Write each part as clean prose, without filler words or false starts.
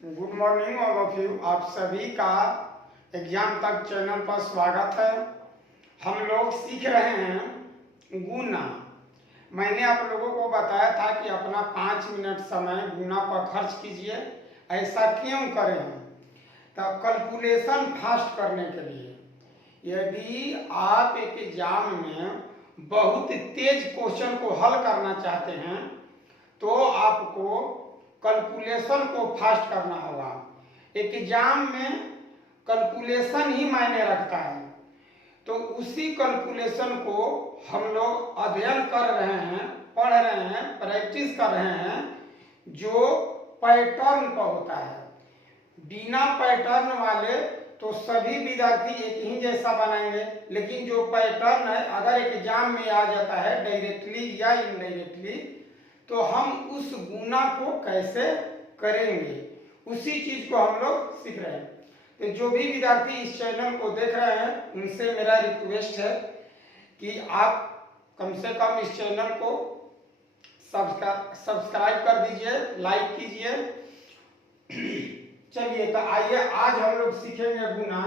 Good morning all of you. आप सभी का एग्जाम तक चैनल पर स्वागत है। हम लोग सीख रहे हैं गुना। मैंने आप लोगों को बताया था कि अपना 5 मिनट समय गुना पर खर्च कीजिए। ऐसा क्यों करें हम? तो कैलकुलेशन फास्ट करने के लिए। यदि आप एक एग्जाम में बहुत तेज क्वेश्चन को हल करना चाहते हैं तो आपको कैलकुलेशन को फास्ट करना होगा। एग्जाम में कैलकुलेशन ही मायने रखता है, तो उसी कैलकुलेशन को हम लोग अध्ययन कर रहे हैं, पढ़ रहे हैं, प्रैक्टिस कर रहे हैं, जो पैटर्न पर होता है। बिना पैटर्न वाले तो सभी विद्यार्थी एक ही जैसा बनाएंगे, लेकिन जो पैटर्न है अगर एग्जाम में आ जाता है डायरेक्टली या इनडायरेक्टली, तो हम उस गुना को कैसे करेंगे उसी चीज को हम लोग सीख रहे हैं। तो जो भी विद्यार्थी इस चैनल को देख रहे हैं उनसे मेरा रिक्वेस्ट है कि आप कम से कम इस चैनल को सब्सक्राइब कर दीजिए, लाइक कीजिए। चलिए तो आइए आज हम लोग सीखेंगे गुना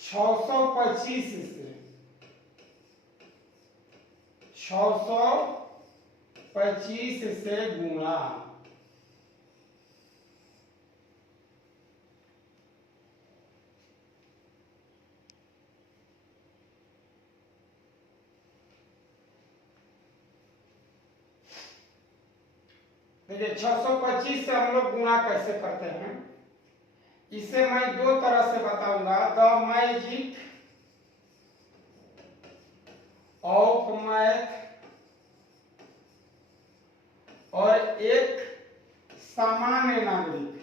625 से 625 से गुणा। देखिए 625 से हम लोग गुणा कैसे करते हैं, इसे मैं दो तरह से बताऊंगा। द मैजिक ऑफ मैथ और एक सामान्य नागरिक।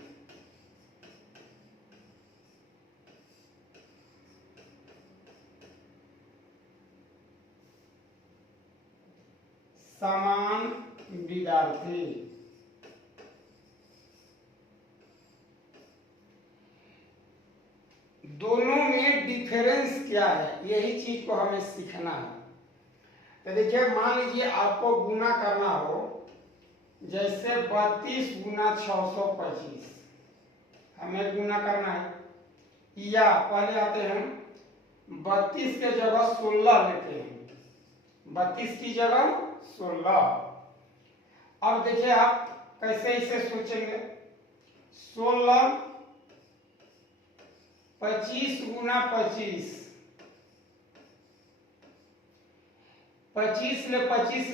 समान विद्यार्थी। दोनों में डिफरेंस क्या है, यही चीज को हमें सीखना है। तो देखिए मान लीजिए आपको गुना करना हो, जैसे 32 गुना 625 हमें गुना करना है, या पहले आते हैं 32 के जगह 16 लेते हैं, 32 की जगह 16। अब देखिए आप कैसे इसे सोचेंगे। 16 25 गुना 25, 25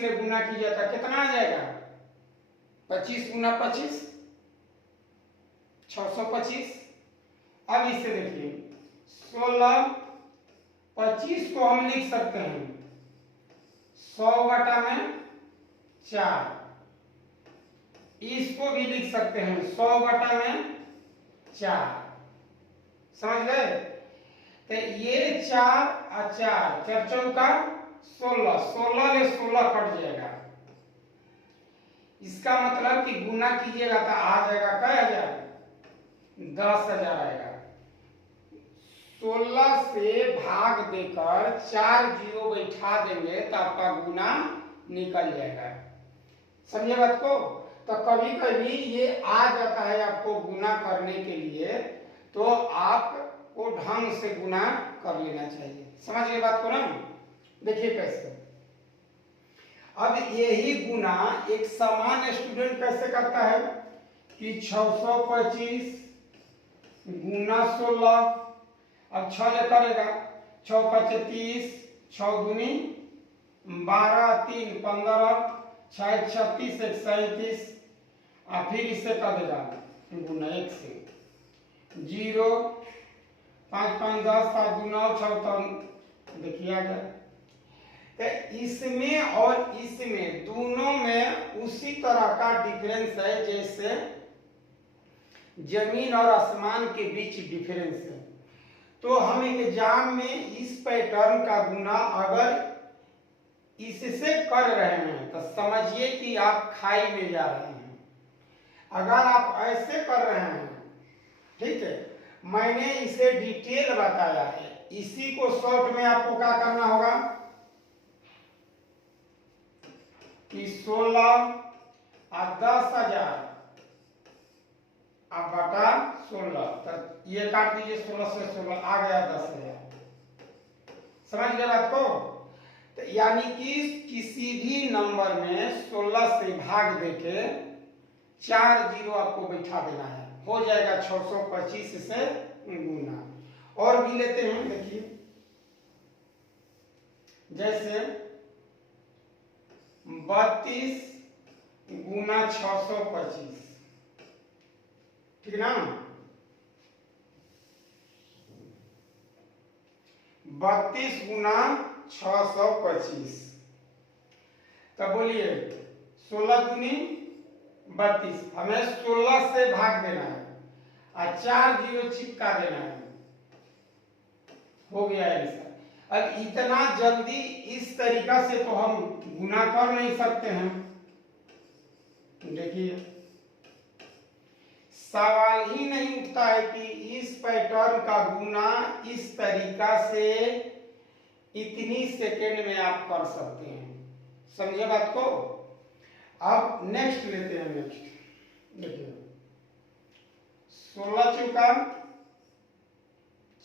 ले गुना कीजिए तो कितना आ जाएगा? 25 गुना 25 625। अब इसे देखिए 16 25 को हम लिख सकते हैं 100 बटा में 4, इसको भी लिख सकते हैं 100 बटा में 4। समझ गए? तो ये 4 और 4 4 चौका 16, 16 ले 16 कट जाएगा। इसका मतलब कि गुना कीजिएगा तो आ जाएगा क्या हजार? 10,000 आएगा। 16 से भाग देकर 4 जीरो बैठा देंगे तो आपका गुना निकल जाएगा। समझे बात को? तो कभी कभी ये आ जाता है आपको गुना करने के लिए, तो आपको ढंग से गुना कर लेना चाहिए। समझ गए बात को ना? देखिए कैसे। अब यही गुना एक सामान्य स्टूडेंट कैसे करता है कि 625 गुना 16। अब 6 ले करेगा, 6 5 30, 6 दूनी 12, 3 15, 6 36, 1 37। और फिर इसे कर देगा गुना 1 से 0, 5 5 10, 7 2 9, 6 देखिए आ गया। तो इसमें और इसमें दोनों में उसी तरह का डिफरेंस है जैसे जमीन और आसमान के बीच डिफरेंस है। तो हम एग्जाम में इस पैटर्न का गुना अगर इससे कर रहे हैं तो समझिए कि आप खाई में जा रहे हैं। अगर आप ऐसे कर रहे हैं, ठीक है, मैंने इसे डिटेल बताया है, इसी को शॉर्ट में आपको क्या करना होगा कि 16 और 10,000 अब बटा 16, तो ये काट दीजिए, 16 से 16 आ गया 10,000। समझ गए बात को? तो यानी कि किसी भी नंबर में 16 से भाग देके 4 जीरो आपको बैठा देना है, हो जाएगा 625 से गुना। और भी लेते हैं, देखिए जैसे 32 गुना 625, ठीक ना? 32 गुना 625, तब बोलिए 16 दूनी 32, हमें 16 से भाग देना है और 4 जीरो चिपका देना है, हो गया आंसर। अब इतना जल्दी इस तरीका से तो हम गुना कर नहीं सकते हैं। देखिए सवाल ही नहीं उठता है कि इस पैटर्न का गुना इस तरीका से इतनी सेकेंड में आप कर सकते हैं। समझे बात को? अब नेक्स्ट लेते हैं। नेक्स्ट देखिए 16 चौका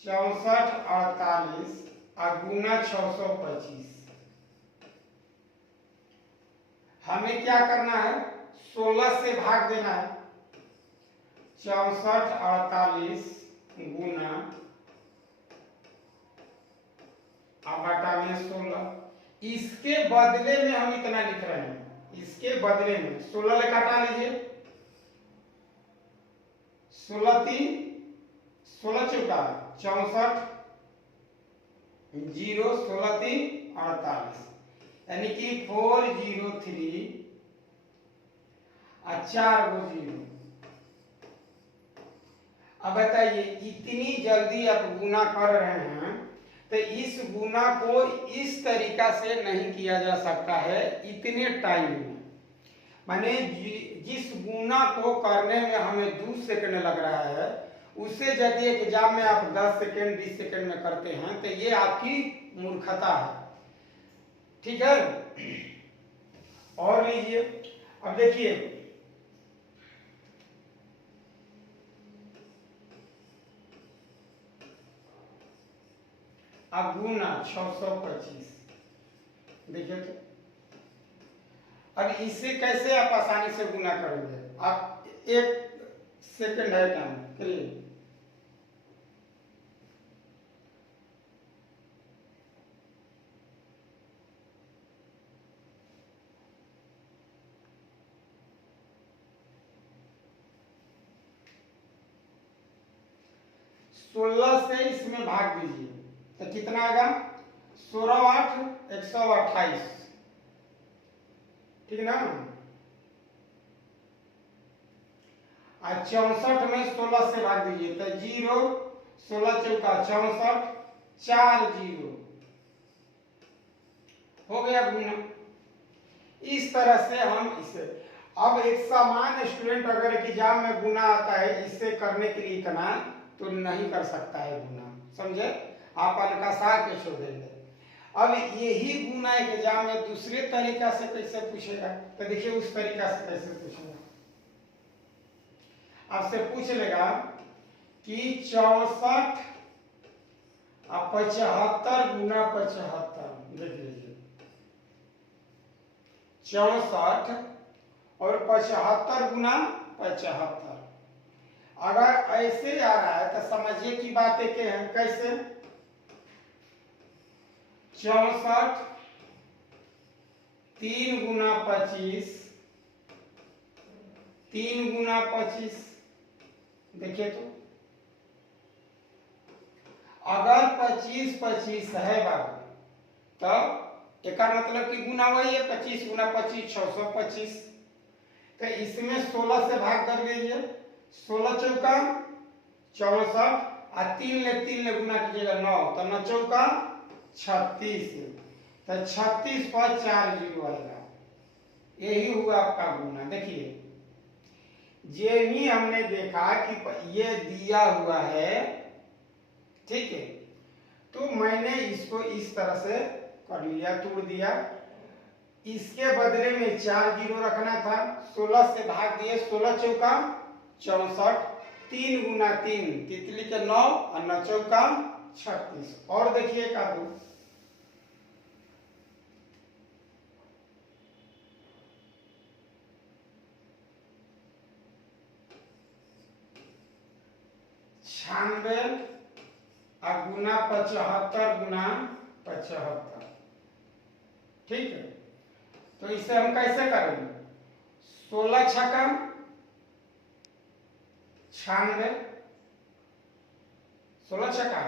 64 48 और गुना 625। हमें क्या करना है? 16 से भाग देना है। 64 48 गुना बटा में 16। इसके बदले में हम इतना लिख रहे हैं, इसके बदले में 16 ले काटा लीजिए, 16 3 16 चौका 64 0 16 3 48, यानी कि 403 और 4 गो 0। अब बताइए इतनी जल्दी आप गुना कर रहे हैं तो इस गुना को इस तरीका से नहीं किया जा सकता है इतने टाइम में। माने जिस गुना को करने में हमें 2 सेकंड लग रहा है, उससे यदि एग्जाम में आप 10 सेकंड 20 सेकंड में करते हैं तो ये आपकी मूर्खता है। ठीक है, और लीजिए। अब देखिए अब गुना 625, देखिए तो अब इससे कैसे आप आसानी से गुना करेंगे? आप 1 सेकंड है टाइम करिए। सोलह से इसमें भाग दीजिए तो कितना आएगा? 16 8 128, ठीक ना? और 64 में 16 से भाग दीजिए तो 0 16 चौका 64 4 0, हो गया गुना। इस तरह से हम इसे, अब एक सामान्य स्टूडेंट अगर एग्जाम में गुना आता है इससे करने के लिए इतना तो नहीं कर सकता है गुना, समझे? आप अनकसा के छोड़ देंगे। अब यही गुना एग्जाम में दूसरे तरीका से कैसे पूछेगा? तो देखिए उस तरीका से कैसे पूछेगा। आपसे पूछ लेगा कि 64 और 75 गुना 75, देख लीजिए 64 और 75 गुना 75। अगर ऐसे आ रहा है तो समझिए कि बात एक है। कैसे? 64 3 गुना 25, 3 गुना 25, देखिए तो अगर 25 25 है बाबू तो एक मतलब कि गुना वही है, 25 गुना 25 625। तो इसमें 16 से भाग कर लीजिए, 16 चौका 64 और 3 ले गुना कीजिएगा 9, तो 9 चौका 36, तो 36 पर 4 जीरो आएगा। यही हुआ आपका गुना। देखिए ये ही हमने देखा कि ये दिया हुआ है, ठीक है, तो मैंने इसको इस तरह से कर लिया, तोड़ दिया। इसके बदले में 4 जीरो रखना था, 16 से भाग दिए, 16 चौका 64 3 गुना 3 तितली के 9 और 9 चौका 36। और देखिए का दो 96 और गुना 75 गुना 75। ठीक है, तो इसे हम कैसे करेंगे? 16 छक्का 96, 16 छक्का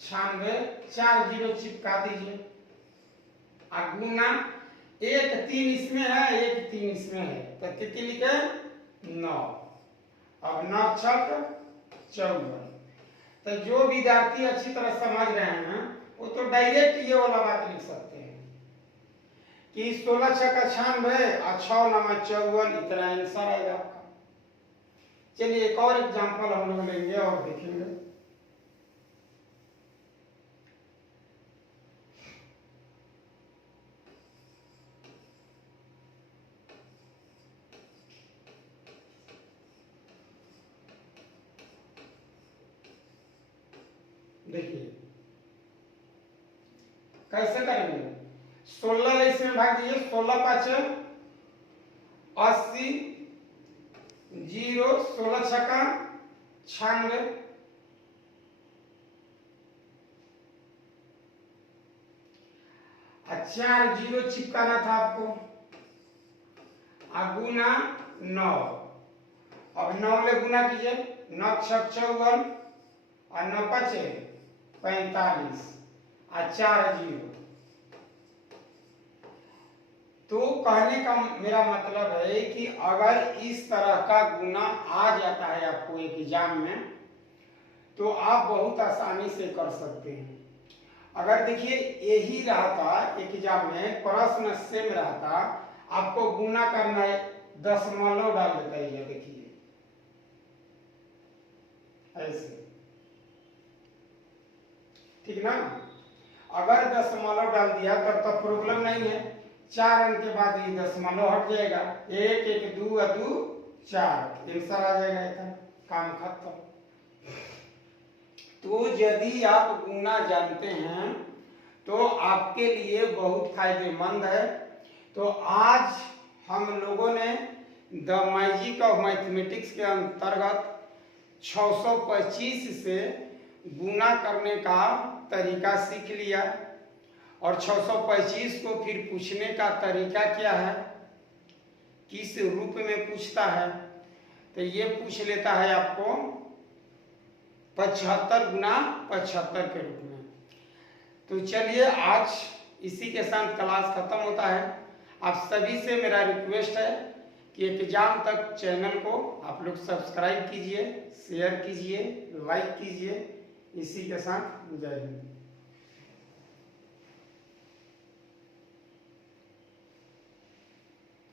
96, 4 जीरो चिपका दीजिए। और गुना 1 3 इसमें है, 1 3 इसमें है, तो तितली के 9। अब 9 छक 54। तो जो विद्यार्थी अच्छी तरह समझ रहे हैं वो तो डायरेक्ट ये वाला बात लिख सकते हैं कि 16 छक्का 96 और 6 9 54, इतना आंसर आएगा आपका। चलिए एक और एग्जांपल हम लोग लेंगे और देखेंगे। देखिए कैसे करेंगे? 16 इसमें भाग दीजिए, 16 5 80, 0 16 छक्का 96, और 4 जीरो चिपकाना था आपको। और गुना 9, अब 9 ले गुना कीजिए, 9 छक 54 और 9 5 45 और 4 जीरो। तो कहने का मेरा मतलब है कि अगर इस तरह का गुना आ जाता है आपको एक एग्जाम में, तो आप बहुत आसानी से कर सकते हैं। अगर देखिए यही रहता एग्जाम में, प्रश्न सेम रहता, आपको गुना करना है, दशमलव डाल देता है, ये देखिए ऐसे, ठीक ना? अगर दशमलव डाल दिया तब तो प्रॉब्लम नहीं है, 4 अंक के बाद ये दशमलव हट जाएगा, 1 1 2 2 4, आंसर आ जाएगा, इतना काम खत्म। तो यदि आप गुना जानते हैं तो आपके लिए बहुत फायदेमंद है। तो आज हम लोगों ने द मैजिक ऑफ मैथमेटिक्स के अंतर्गत 625 से गुना करने का तरीका सीख लिया, और 625 को फिर पूछने का तरीका क्या है, किस रूप में पूछता है, तो ये पूछ लेता है आपको 75 गुना 75 के रूप में। तो चलिए आज इसी के साथ क्लास खत्म होता है। आप सभी से मेरा रिक्वेस्ट है कि एग्जाम तक चैनल को आप लोग सब्सक्राइब कीजिए, शेयर कीजिए, लाइक कीजिए। इसी के साथ जय हिंद।